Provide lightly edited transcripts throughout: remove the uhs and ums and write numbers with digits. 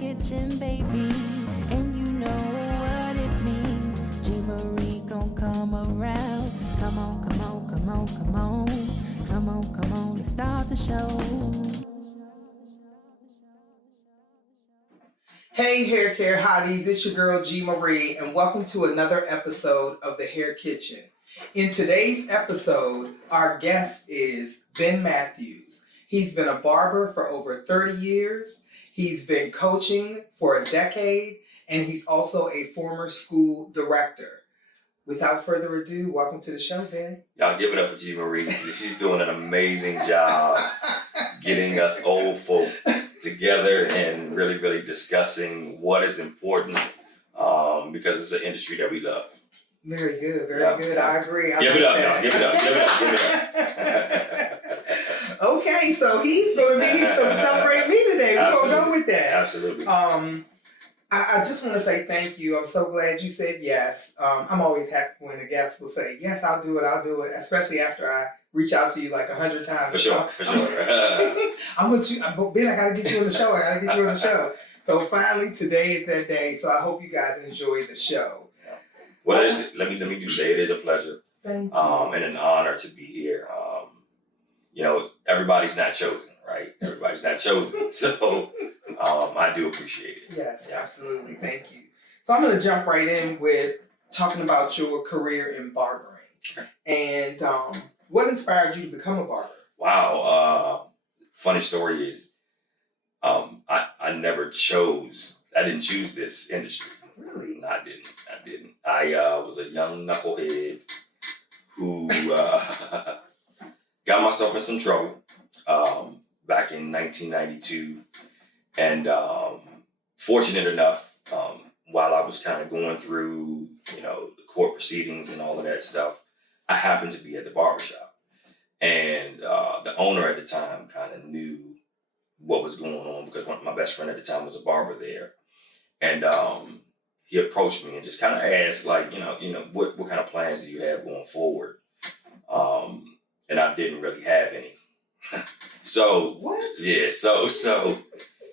Kitchen, baby, and you know what it means. GMarie gon' come around. Come on, come on, come on, come on. Come on, come on, let's start the show. Hey hair care hotties, it's your girl GMarie, and welcome to another episode of the Hair Kitchen. In today's episode, our guest is Ben Matthews. He's been a barber for over 30 years. He's been coaching for a decade, and he's also a former school director. Without further ado, welcome to the show, Ben. Y'all give it up for GMarie. She's doing an amazing job getting us old folk together and really, really discussing what is important because it's an industry that we love. Very good, very good. I agree. Give it up, y'all. Give it up, give it up. Okay, so he's going to be celebrating me today. We're going to go with that. Absolutely. I just want to say thank you. I'm so glad you said yes. I'm always happy when a guest will say, yes, I'll do it, especially after I reach out to you like 100 times. For sure. I want you, Ben, I got to get you on the show. So finally, today is that day. So I hope you guys enjoy the show. Well, let me do say it is a pleasure. Thank you. And an honor to be here. Everybody's not chosen, right? Everybody's not chosen. So I do appreciate it. Yes, absolutely. Thank you. So I'm going to jump right in with talking about your career in barbering. And what inspired you to become a barber? Wow. Funny story is I didn't choose this industry. Really? No, I didn't. I was a young knucklehead who got myself in some trouble back in 1992. And fortunate enough, while I was kind of going through, the court proceedings and all of that stuff, I happened to be at the barbershop. And the owner at the time kind of knew what was going on because my best friend at the time was a barber there. And he approached me and just kind of asked, like, what kind of plans do you have going forward? And I didn't really have any. So what? Yeah, so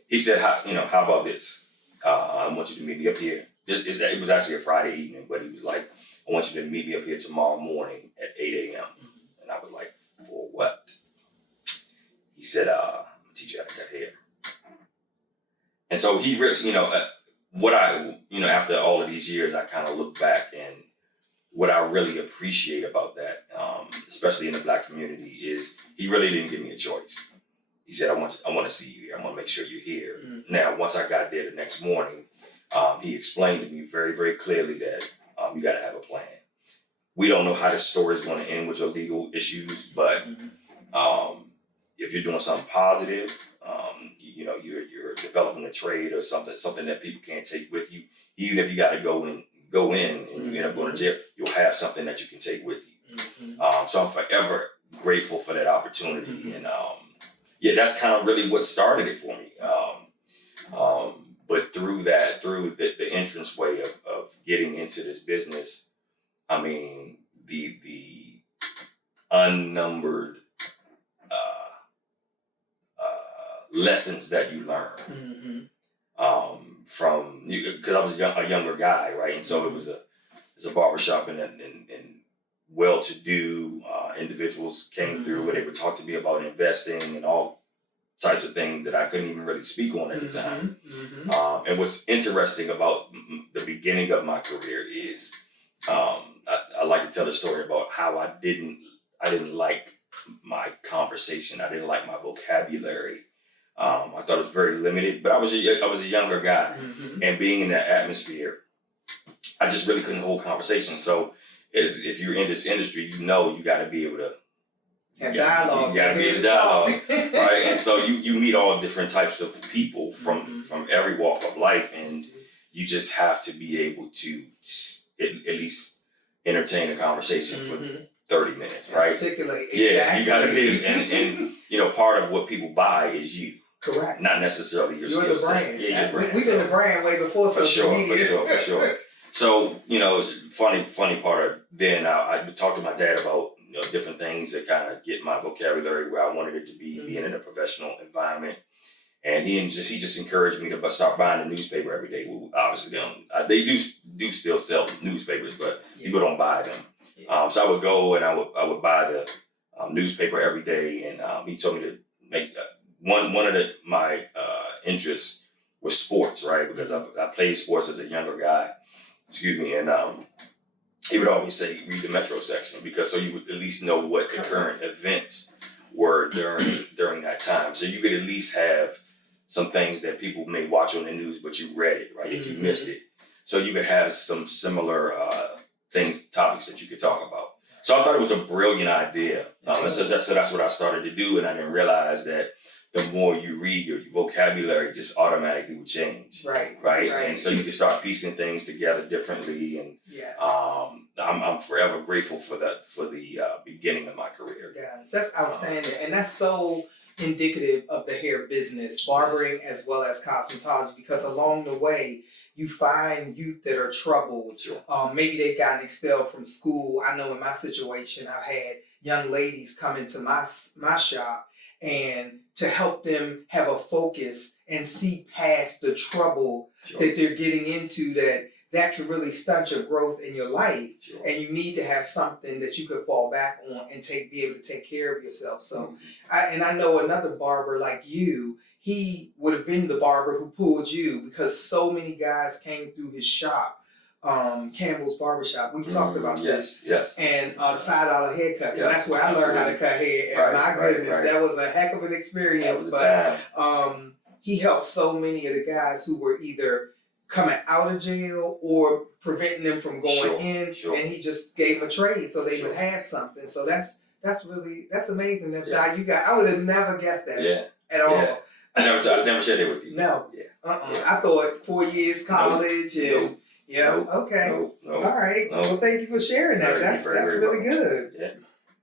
he said, how about this? I want you to meet me up here. It was actually a Friday evening, but he was like, I want you to meet me up here tomorrow morning at 8 a.m. And I was like, for what? He said, I'm gonna teach you how to cut hair. And so he really, after all of these years, I kind of look back, and what I really appreciate about that, especially in the Black community, is he really didn't give me a choice. He said, I want to see you here. I want to make sure you're here. Mm-hmm. Now, once I got there the next morning, he explained to me very, very clearly that you got to have a plan. We don't know how this story is going to end with your legal issues, but if you're doing something positive, you're developing a trade or something that people can't take with you. Even if you got to go in and you end up going to jail, you'll have something that you can take with you. Mm-hmm. So I'm forever grateful for that opportunity. Mm-hmm. And that's kind of really what started it for me. But through the entranceway of getting into this business, I mean, the unnumbered lessons that you learn from, because I was a younger guy, right? And so it's a barbershop and well-to-do individuals came through and they would talk to me about investing and all types of things that I couldn't even really speak on at the time. Mm-hmm. And what's interesting about the beginning of my career is I like to tell the story about how I didn't like my conversation. I didn't like my vocabulary. I thought it was very limited, but I was a younger guy, and being in that atmosphere, I just really couldn't hold conversation. So, if you're in this industry, you got to be able to have dialogue. You got to be able to dialogue, right? And so you meet all different types of people from every walk of life, and you just have to be able to at least entertain a conversation for 30 minutes, right? Articulate. Yeah, you got to be, and part of what people buy is you. Correct. Not necessarily your skill set. Brand. Yeah, you're the brand. We've been the brand way before social media. For sure. So, funny part of then I talked to my dad about different things that kind of get my vocabulary where I wanted it to be, being in a professional environment. And he just encouraged me to start buying the newspaper every day. Well, obviously, they do still sell newspapers, but people don't buy them. Yeah. So I would go and I would buy the newspaper every day. And he told me to make one of my interests was sports, right? Because I played sports as a younger guy. Excuse me, and he would always say read the Metro section because so you would at least know what the current events were during that time. So you could at least have some things that people may watch on the news, but you read it, right? If you missed it. So you could have some similar topics that you could talk about. So I thought it was a brilliant idea. So that's what I started to do. And I didn't realize that the more you read, your vocabulary just automatically would change. Right. And so you can start piecing things together differently. And I'm forever grateful for the beginning of my career. Yes, that's outstanding. And that's so indicative of the hair business, barbering as well as cosmetology, because along the way, you find youth that are troubled. Sure. Maybe they've gotten expelled from school. I know in my situation, I've had young ladies come into my shop, and to help them have a focus and see past the trouble that they're getting into, that can really stunt your growth in your life. Sure. And you need to have something that you could fall back on and be able to take care of yourself. So, I know another barber like you, he would have been the barber who pulled you because so many guys came through his shop, Campbell's Barbershop. We've talked about this. Yes. And the $5 haircut. And that's where I learned how to cut hair. And my goodness, that was a heck of an experience. But he helped so many of the guys who were either coming out of jail or preventing them from going in. And he just gave them a trade so they would have something. So that's amazing. I would have never guessed that at all. Yeah. I never shared it with you. No. I thought 4 years college and okay. All right. Well, thank you for sharing that. That's really good. Yeah.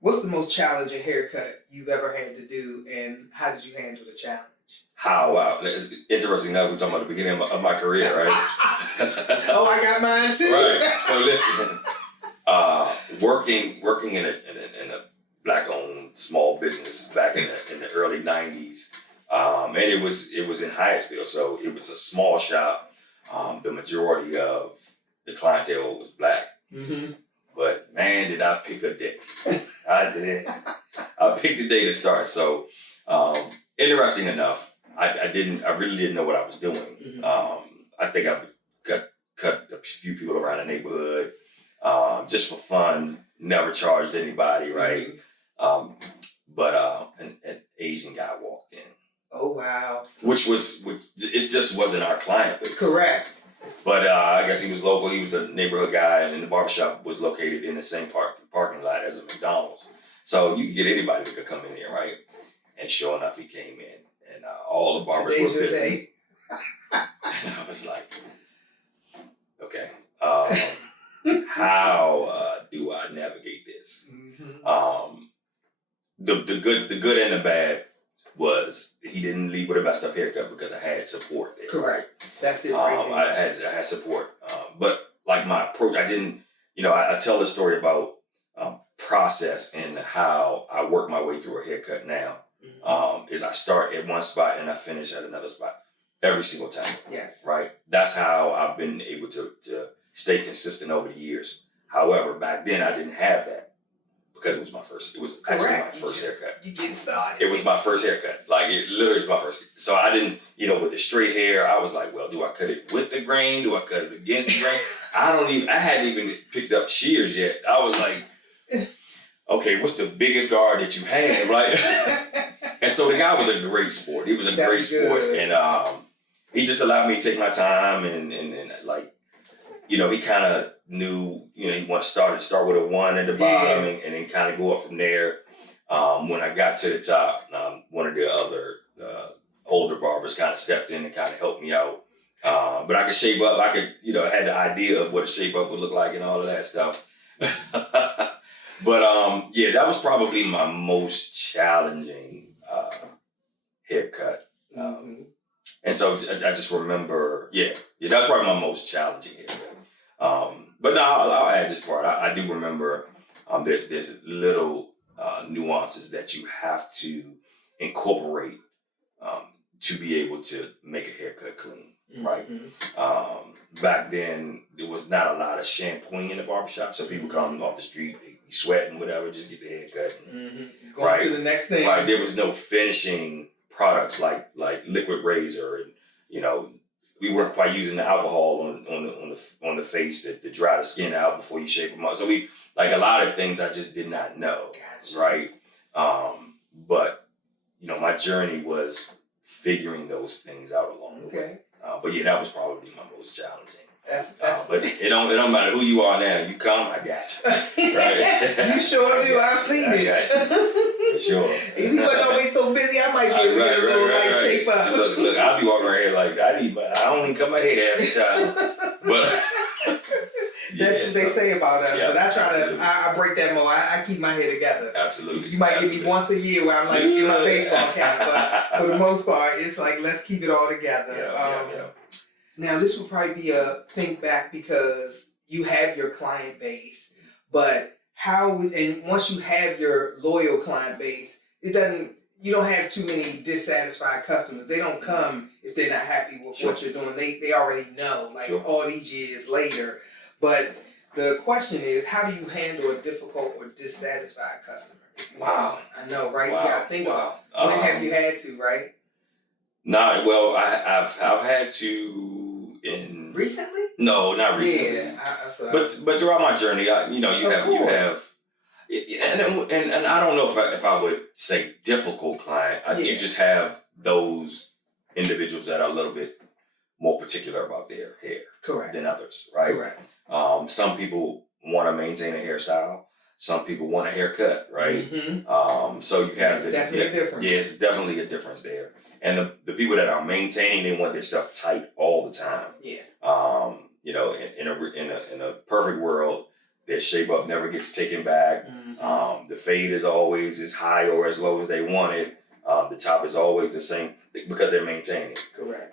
What's the most challenging haircut you've ever had to do, and how did you handle the challenge? Wow. It's interesting now we're talking about the beginning of my career, right? Oh, I got mine too. Right. So listen, working in a Black-owned small business back in the early 90s, and it was in Hyattsville, so it was a small shop. The majority of the clientele was Black. Mm-hmm. But man, did I pick a day. I did. I picked a day to start. So interesting enough, I really didn't know what I was doing. Mm-hmm. I think I cut a few people around the neighborhood just for fun. Never charged anybody, right? Mm-hmm. But an Asian guy walked in. Oh wow! Which it just wasn't our client base. Correct. But I guess he was local. He was a neighborhood guy, and the barbershop was located in the same parking lot as a McDonald's. So you could get anybody that could come in there, right? And sure enough, he came in, and all the barbers were busy. And I was like, okay, how do I navigate this? Mm-hmm. The good and the bad was he didn't leave with a messed up haircut because I had support there. Correct. That's it right there. I had support. But like my approach, I didn't, I tell the story about process and how I work my way through a haircut now. Mm-hmm. Is I start at one spot and I finish at another spot every single time. Yes. Right? That's how I've been able to stay consistent over the years. However, back then I didn't have that. Because it was actually my first haircut. You getting started. It was my first haircut. Like, it literally was my first. So I didn't, with the straight hair, I was like, well, do I cut it with the grain? Do I cut it against the grain? I hadn't even picked up shears yet. I was like, okay, what's the biggest guard that you have? Right? And so the guy was a great sport. He was a great sport. And he just allowed me to take my time and like, he kind of knew, he wanted to start with a 1 at the bottom and then kind of go up from there. When I got to the top, one of the other older barbers kind of stepped in and kind of helped me out. But I could shape up. I could, I had the idea of what a shape up would look like and all of that stuff. But that was probably my most challenging haircut. And so I just remember, that was probably my most challenging haircut. But no, I'll add this part. I do remember there's little nuances that you have to incorporate to be able to make a haircut clean, right? Mm-hmm. Back then, there was not a lot of shampooing in the barbershop, so people come off the street, they be sweating, whatever, just get their haircut. Going to the next thing. Right, there was no finishing products like liquid razor, and you know, we weren't quite using the alcohol on the face to dry the skin out before you shape them up. So we like a lot of things I just did not know, right? But you know, my journey was figuring those things out along the way. But yeah, that was probably my most challenging. But it don't matter who you are now. You come, I got you. Right? You sure do. I've seen it. For sure. If you wasn't always so busy, I might be able to get a little shape up. Look, I'll be walking around here like I don't even cut my hair every time. But that's what they say about us. Yeah, but I try I break that mold. I keep my hair together. Absolutely. You might get me once a year where I'm like in my baseball cap, but for the most part, it's like let's keep it all together. Now, this will probably be a think back because you have your client base, but and once you have your loyal client base, you don't have too many dissatisfied customers. They don't come if they're not happy with what you're doing. They already know, like all these years later. But the question is, how do you handle a difficult or dissatisfied customer? Wow. I know, right? Wow. You gotta think about when have you had to, right? Nah, well, I've had to recently. No, not recently. Yeah, but throughout my journey, you have, and I don't know if I would say difficult client. You just have those individuals that are a little bit more particular about their hair than others, right? Correct. Some people want to maintain a hairstyle. Some people want a haircut, right? So you have definitely a difference. Yeah, it's definitely a difference there. And the people that are maintaining, they want their stuff tight all the time. Yeah. You know, in a perfect world, their shape up never gets taken back. The fade is always as high or as low as they want it. The top is always the same because they're maintaining. Correct.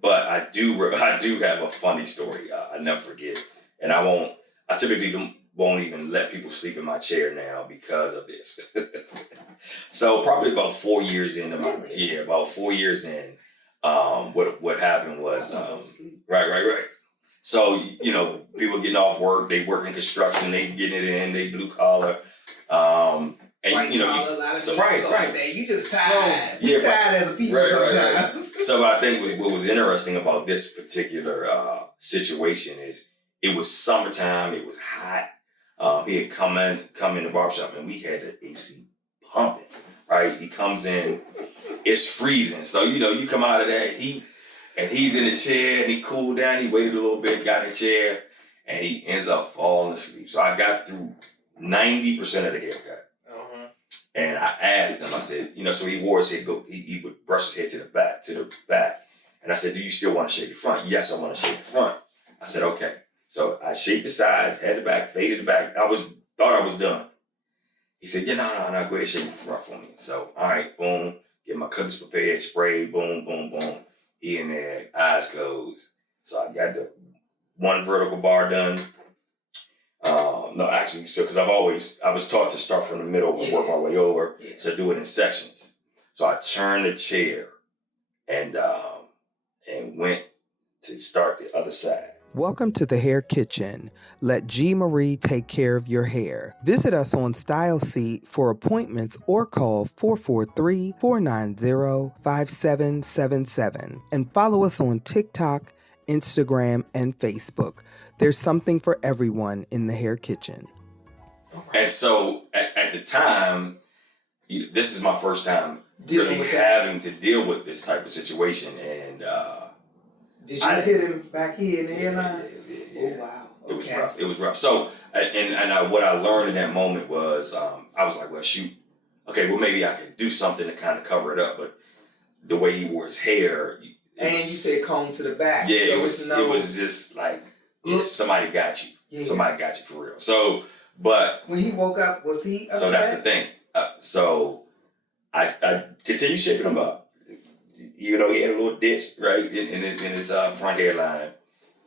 But I do have a funny story. I never forget, and I typically won't even let people sleep in my chair now because of this. So probably about 4 years in, about 4 years in, what happened was, right. So, you know, people getting off work, they work in construction, they getting it in, they blue collar, and white you know, collar, a lot of so right. You just tired. You're tired as a people sometimes. Right. So I think what was interesting about this particular situation is it was summertime, it was hot. He had come in the barbershop and we had the AC pumping, right? He comes in, it's freezing. So, you know, you come out of that heat and he's in the chair and he cooled down. He waited a little bit, got in the chair, and he ends up falling asleep. So I got through 90% of the haircut. And I asked him, I said, you know, so he wore his hair, he would brush his hair to the back. And I said, do you still want to shave the front? Yes, I want to shave the front. I said, okay. So I shaped the sides, had the back, faded the back. Thought I was done. He said, yeah, no, go ahead and shave the front for me. So, all right, boom, get my clippers prepared, spray, boom, boom, boom. He in there, eyes closed. So I got the one vertical bar done. No, actually, so because I was taught to start from the middle and work my way over. So do it in sections. So I turned the chair and went to start the other side. Welcome to the Hair Kitchen. Let GMarie take care of your hair. Visit us on Style Seat for appointments or call 443-490-5777 and follow us on TikTok, Instagram, and Facebook. There's something for everyone in the Hair Kitchen. And so at the time, this is my first time really having to deal with this type of situation. And did you hit him back here in the hairline? Yeah. Oh, wow. Okay. It was rough. So, what I learned in that moment was, I was like, well, shoot. Okay, well, maybe I could do something to kind of cover it up. But the way he wore his hair. And you said comb to the back. Yeah, so it was just like, somebody got you. Yeah. Somebody got you for real. So, but. When he woke up, was he upset? So that's the thing. So I continued shaping him up. Even though he had a little ditch, right, in his front hairline.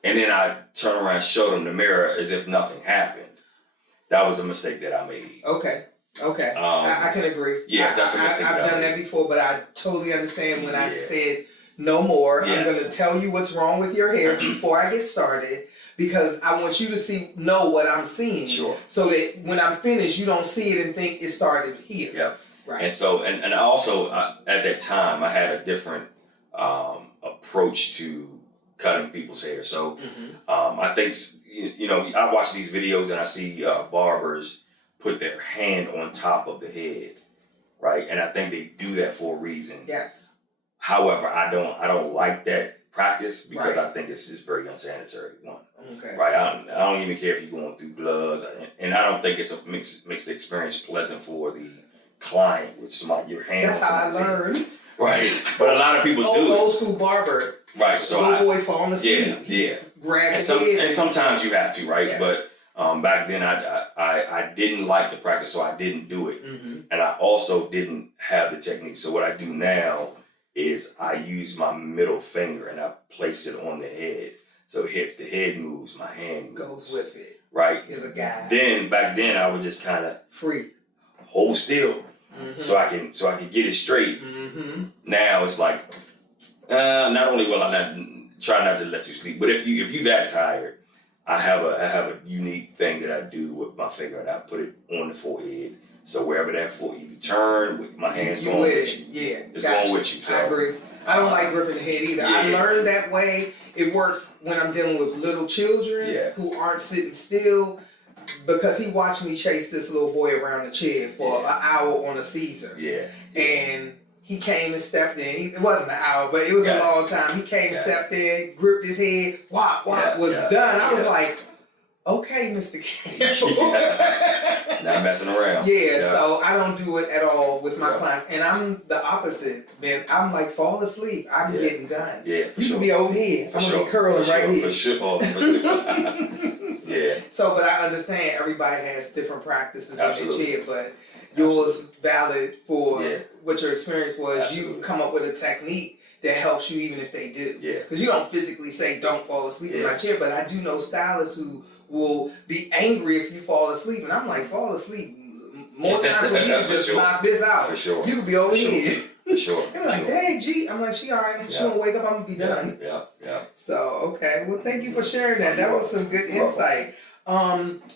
And then I turned around and showed him the mirror as if nothing happened. That was a mistake that I made. Okay. Okay, I can agree. Yeah, that's a mistake. I've done that before, but I totally understand when I said no more. Yes. I'm going to tell you what's wrong with your hair before I get started, because I want you to know what I'm seeing. Sure. So that when I'm finished, you don't see it and think it started here. Yeah. Right. And so, and also at that time, I had a different approach to cutting people's hair. So I think, I watch these videos and I see barbers put their hand on top of the head, right? And I think they do that for a reason. Yes. However, I don't like that practice because Right. I think it's very unsanitary. One. Okay. Right. I don't even care if you're going through bloods, and I don't think it's makes the experience pleasant for the client with your hand. That's how I learned. Right. But a lot of people do. Old school barber. Right. So little boy falling asleep. Yeah. Grab and his head. And sometimes you have to, right? Yes. But back then I didn't like the practice, so I didn't do it, and I also didn't have the technique. So what I do now is I use my middle finger and I place it on the head. So if the head moves, my hand goes with it. Right. Is a guy. Then back then I would just kind of free hold still, so I can get it straight. Now it's like not only will I not try not to let you sleep, but if you that tired, I have a unique thing that I do with my finger, and I put it on the forehead. So wherever that forehead, you turn with my hands going with you. Yeah, it's going with you. So. I agree. I don't like gripping the head either. Yeah. I learned that way. It works when I'm dealing with little children who aren't sitting still, because he watched me chase this little boy around the chair for an hour on a Caesar. Yeah. And he came and stepped in. It wasn't an hour, but it was a long time. He came and stepped in, gripped his head, was done. I was like, okay, Mr. Campbell. Not messing around. So I don't do it at all with my clients. And I'm the opposite, Ben. I'm like, fall asleep. I'm getting done. Yeah, you can be over here. I'm going to be curling right here. For sure. Yeah. So, but I understand everybody has different practices in their chair, but yours valid for what your experience was. Absolutely. You come up with a technique that helps you even if they do. Yeah. Because you don't physically say, don't fall asleep in my chair, but I do know stylists who will be angry if you fall asleep. And I'm like, fall asleep. More times than you can just knock this out. For sure. You could be over here. For sure. And they're like, dang, G. I'm like, she all right. She don't wake up, I'm going to be done. Yeah. So, okay. Well, thank you for sharing that. That was some good insight.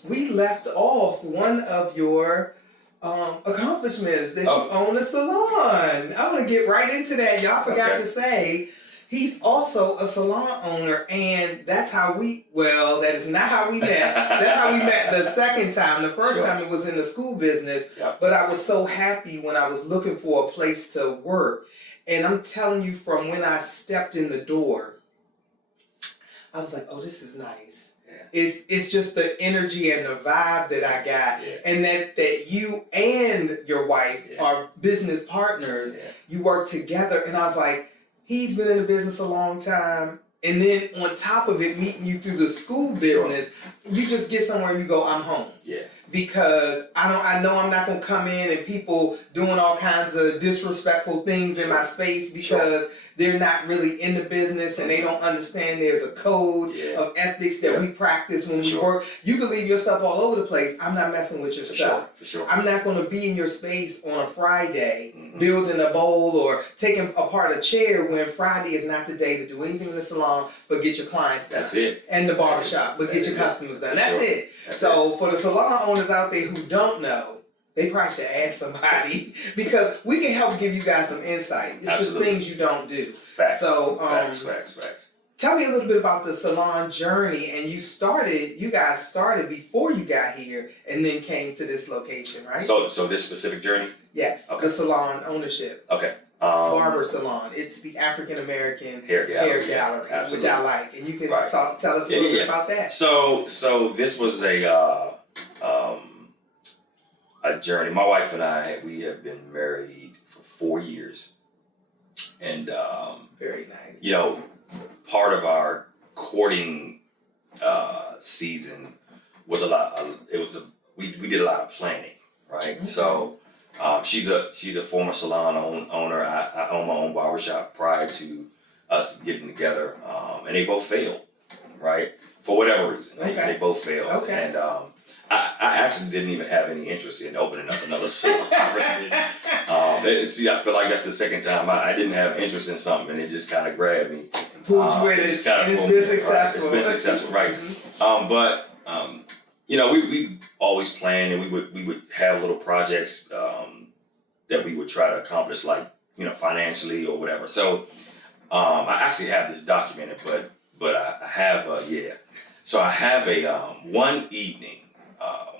We left off one of your accomplishments, that you own a salon. I'm going to get right into that. Y'all forgot to say, he's also a salon owner, and that's how that is not how we met. That's how we met the second time. The first time it was in the school business, but I was so happy when I was looking for a place to work. And I'm telling you, from when I stepped in the door, I was like, oh, this is nice. It's just the energy and the vibe that I got, and that you and your wife are business partners. You work together, and I was like, he's been in the business a long time, and then on top of it, meeting you through the school business, you just get somewhere and you go, I'm home. Because I know I'm not gonna come in and people doing all kinds of disrespectful things in my space because they're not really in the business and they don't understand there's a code of ethics that we practice when we work. You can leave your stuff all over the place. I'm not messing with your stuff. For sure. I'm not going to be in your space on a Friday building a bowl or taking apart a chair when Friday is not the day to do anything in the salon but get your clients done. That's it. And the barbershop, but get your customers done. That's it. So for the salon owners out there who don't know, they probably should ask somebody because we can help give you guys some insight. It's just things you don't do. Facts. So, Facts. Tell me a little bit about the salon journey. And you guys started before you got here and then came to this location, right? So this specific journey? Yes. Okay. The salon ownership. Okay. Barber salon. It's the African American Hair Gallery, which I like. And you can tell us a little bit about that. So this was a journey. My wife and I, we have been married for 4 years, and very nice. You know, part of our courting season was we did a lot of planning, right? Okay. So she's a former salon owner. I own my own barbershop prior to us getting together, and they both failed, right? For whatever reason, they both failed. Okay. And I actually didn't even have any interest in opening up another salon. I really didn't. See, I feel like that's the second time I didn't have interest in something, and it just kind of grabbed me. Pulled you in, and it's been successful. Right? It's been successful, right? You know, we always planned, and we would have little projects that we would try to accomplish, like, you know, financially or whatever. So I actually have this documented, but I have So I have a one evening.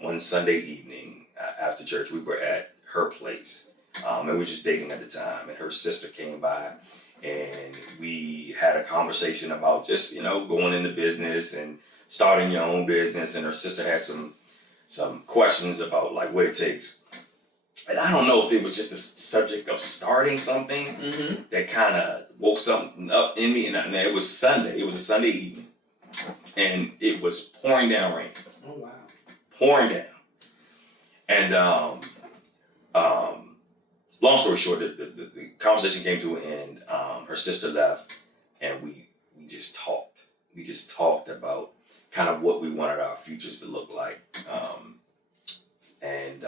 One Sunday evening after church, we were at her place, and we were just dating at the time, and her sister came by, and we had a conversation about just, you know, going into business and starting your own business, and her sister had some questions about like what it takes. And I don't know if it was just the subject of starting something that kind of woke something up in me, and it was Sunday. It was a Sunday evening, and it was pouring down rain. Oh, wow. Pouring down. And long story short, the conversation came to an end. Her sister left, and we just talked. We just talked about kind of what we wanted our futures to look like. And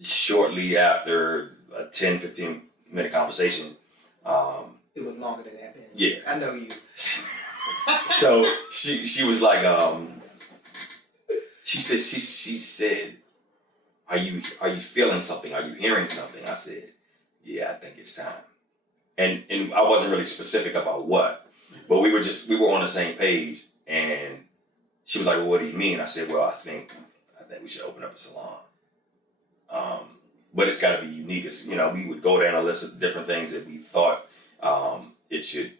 shortly after a 10, 15-minute conversation. It was longer than that, man. Yeah. I know you. So she was like, she said, are you feeling something? Are you hearing something? I said, yeah, I think it's time. And I wasn't really specific about what, but we were on the same page. And she was like, well, what do you mean? I said, well, I think we should open up a salon. But it's got to be unique. It's, you know, we would go down a list of different things that we thought it should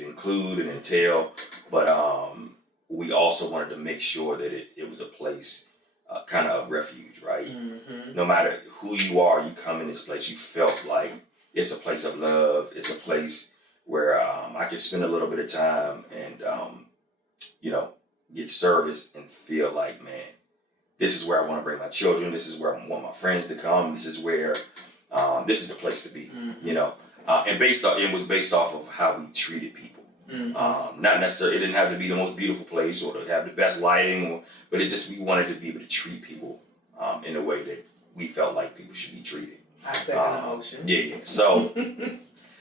include and entail, but we also wanted to make sure that it was a place kind of refuge, right? Mm-hmm. No matter who you are, you come in this place, you felt like it's a place of love. It's a place where I could spend a little bit of time and, you know, get service and feel like, man, this is where I want to bring my children. This is where I want my friends to come. This is where, this is the place to be, mm-hmm. you know? And it was based off of how we treated people. Mm-hmm. Not necessarily, it didn't have to be the most beautiful place or to have the best lighting, but we wanted to be able to treat people in a way that we felt like people should be treated. I second emotion. Yeah. So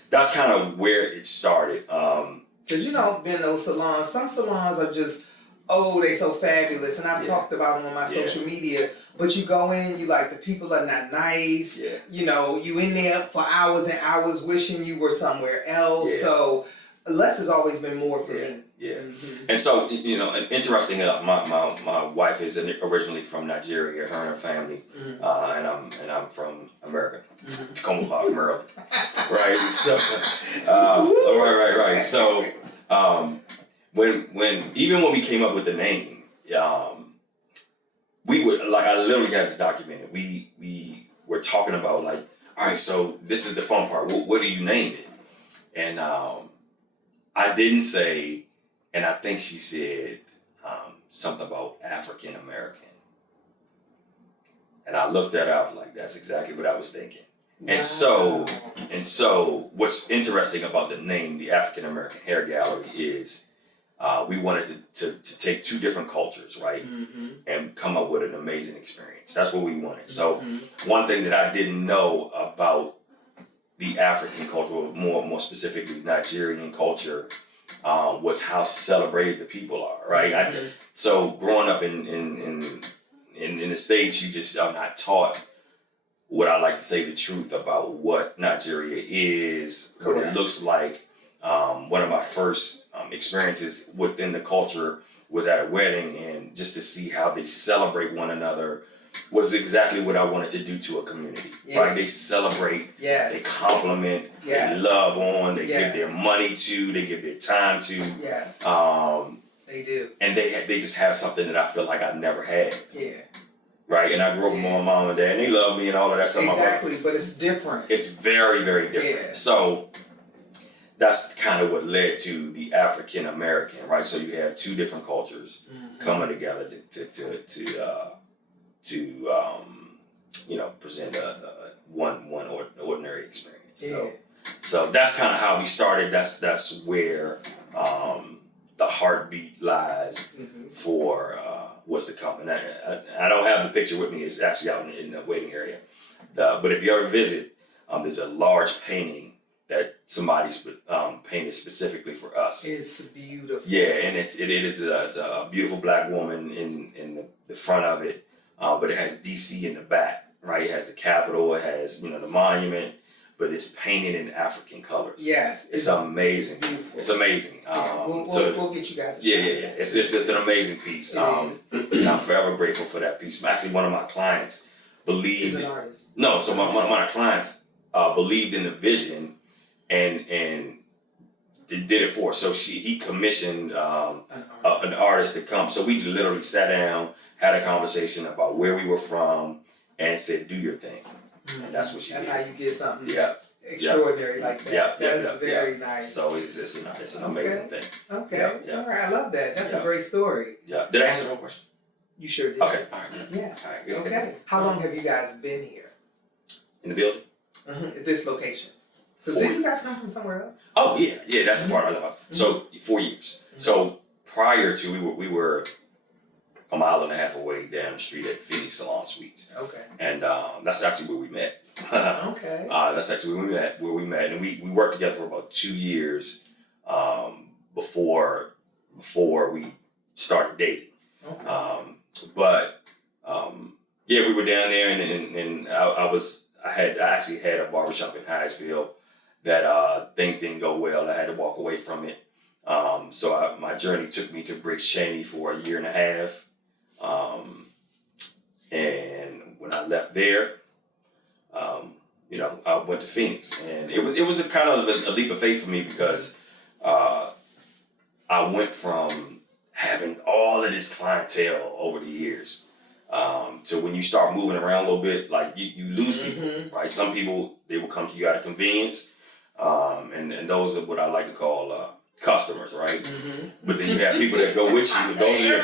that's kind of where it started. Because, you know, being those salons, some salons are just, oh, they so fabulous. And I've talked about them on my social media. But you go in, you like, the people are not nice. Yeah. You know, you in there for hours and hours wishing you were somewhere else. Yeah. So less has always been more for me. Yeah. Mm-hmm. And so, you know, interesting enough, my wife is originally from Nigeria, her and her family. Mm-hmm. And I'm from America, Tacoma Park, Maryland. Right. So right. So when we came up with the name, we would, like, I literally have this documented. We were talking about, like, all right, so this is the fun part. What do you name it? And I didn't say, and I think she said something about African American. And I looked at her, I was like, that's exactly what I was thinking. Wow. And so what's interesting about the name, the African American Hair Gallery, is we wanted to take two different cultures, right? Mm-hmm. And come up with an amazing experience. That's what we wanted. So one thing that I didn't know about the African culture, or more specifically Nigerian culture, was how celebrated the people are, right? Mm-hmm. So growing up in the States, you just are not taught what I like to say, the truth about what Nigeria is, what it looks like. One of my first experiences within the culture was at a wedding, and just to see how they celebrate one another was exactly what I wanted to do to a community. Yeah. Right? They celebrate, they compliment, they love on, they give their money to, they give their time to. Yes. They do. And they just have something that I feel like I never had. Yeah. Right? And I grew up with my mom and dad, and they love me and all of that stuff. Exactly, but it's different. It's very, very different. Yeah. So that's kind of what led to the African American, right? So you have two different cultures coming together to you know, present one ordinary experience. Yeah. So that's kind of how we started. That's where the heartbeat lies for was to come. And I don't have the picture with me. It's actually out in the waiting area. But if you ever visit, there's a large painting that somebody's painted specifically for us. It's beautiful. Yeah, and it is a beautiful black woman in the front of it, but it has DC in the back, right? It has the Capitol, it has the monument, but it's painted in African colors. Yes, it's amazing. It's amazing. We'll get you guys. Yeah. It's an amazing piece. And I'm forever grateful for that piece. Actually, one of my clients believed. He's an artist. No, so one of my clients believed in the vision and did it for us. So he commissioned an artist to come. So we literally sat down, had a conversation about where we were from, and said, "Do your thing." And that's what she did. That's how you get something extraordinary like that. That's very nice. So it's an amazing thing. Okay. All right. I love that. That's a great story. Yeah. Did I answer one question? You sure did. Okay. All right. Yeah. All right. Good. Okay. How long have you guys been here? In the building? At this location? Because did you guys come from somewhere else? Oh yeah. That's the part I love. So 4 years. So prior to we were a mile and a half away down the street at Phoenix Salon Suites. Okay. And that's actually where we met. Okay. That's actually where we met, and we worked together for about 2 years before we started dating. Okay. We were down there, and I actually had a barbershop in Hyattsville that things didn't go well. I had to walk away from it. My journey took me to Briggs Cheney for a year and a half. And when I left there, I went to Phoenix, and it was a kind of a leap of faith for me because I went from having all of this clientele over the years to when you start moving around a little bit, like you lose people, right? Some people, they will come to you out of convenience, and those are what I like to call customers, right? But then you have people that go with you. Those are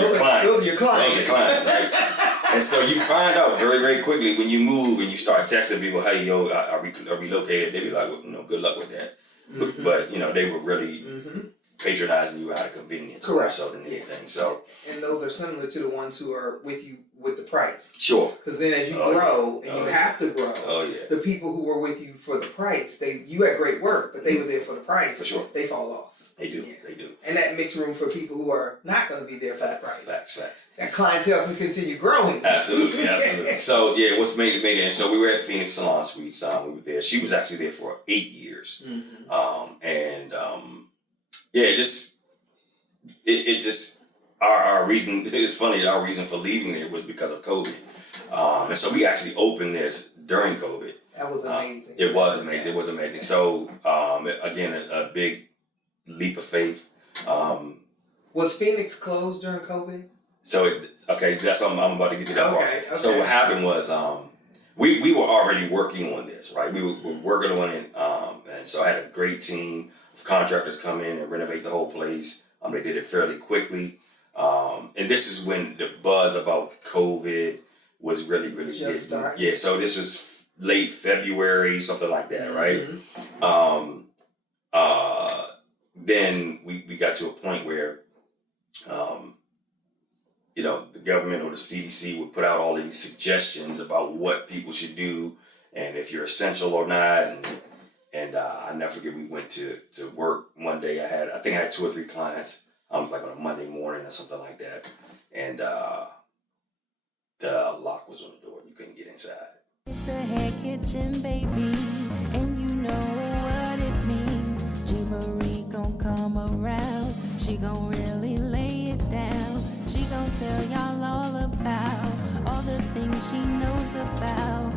your clients. Those are your clients, right? And so you find out very, very quickly when you move and you start texting people, "Hey, yo, I relocated." They be like, well, "Good luck with that." But they were really patronizing you out of convenience, more so than anything. So, and those are similar to the ones who are with you with the price. Sure. Because then as you grow and you have to grow, the people who were with you for the price, you had great work, but they were there for the price. For sure. They fall off. They do. They do. And that makes room for people who are not going to be there for the price. Facts. That clientele can continue growing. Absolutely. So what's made it? And so we were at Phoenix Salon Suites. We were there. She was actually there for 8 years. It just our reason. It's funny. Our reason for leaving there was because of COVID. And so we actually opened this during COVID. That was amazing. It was amazing. It was amazing. So again, a big leap of faith. Was Phoenix closed during COVID? So that's what I'm about to get to that part. Okay. So what happened was we were already working on this, right? We were working on it, and so I had a great team of contractors come in and renovate the whole place. They did it fairly quickly, and this is when the buzz about COVID was really just starting. Yeah, so this was late February, something like that, right? Then we got to a point where, the government or the CDC would put out all of these suggestions about what people should do and if you're essential or not. And I never forget, we went to work one day. I think I had 2 or 3 clients. Like on a Monday morning or something like that. And the lock was on the door. You couldn't get inside. It's the Hair Kytchen, baby, and you know what it means. GMarie gon' come around. She gon' really lay it down. She gon' tell y'all all about all the things she knows about.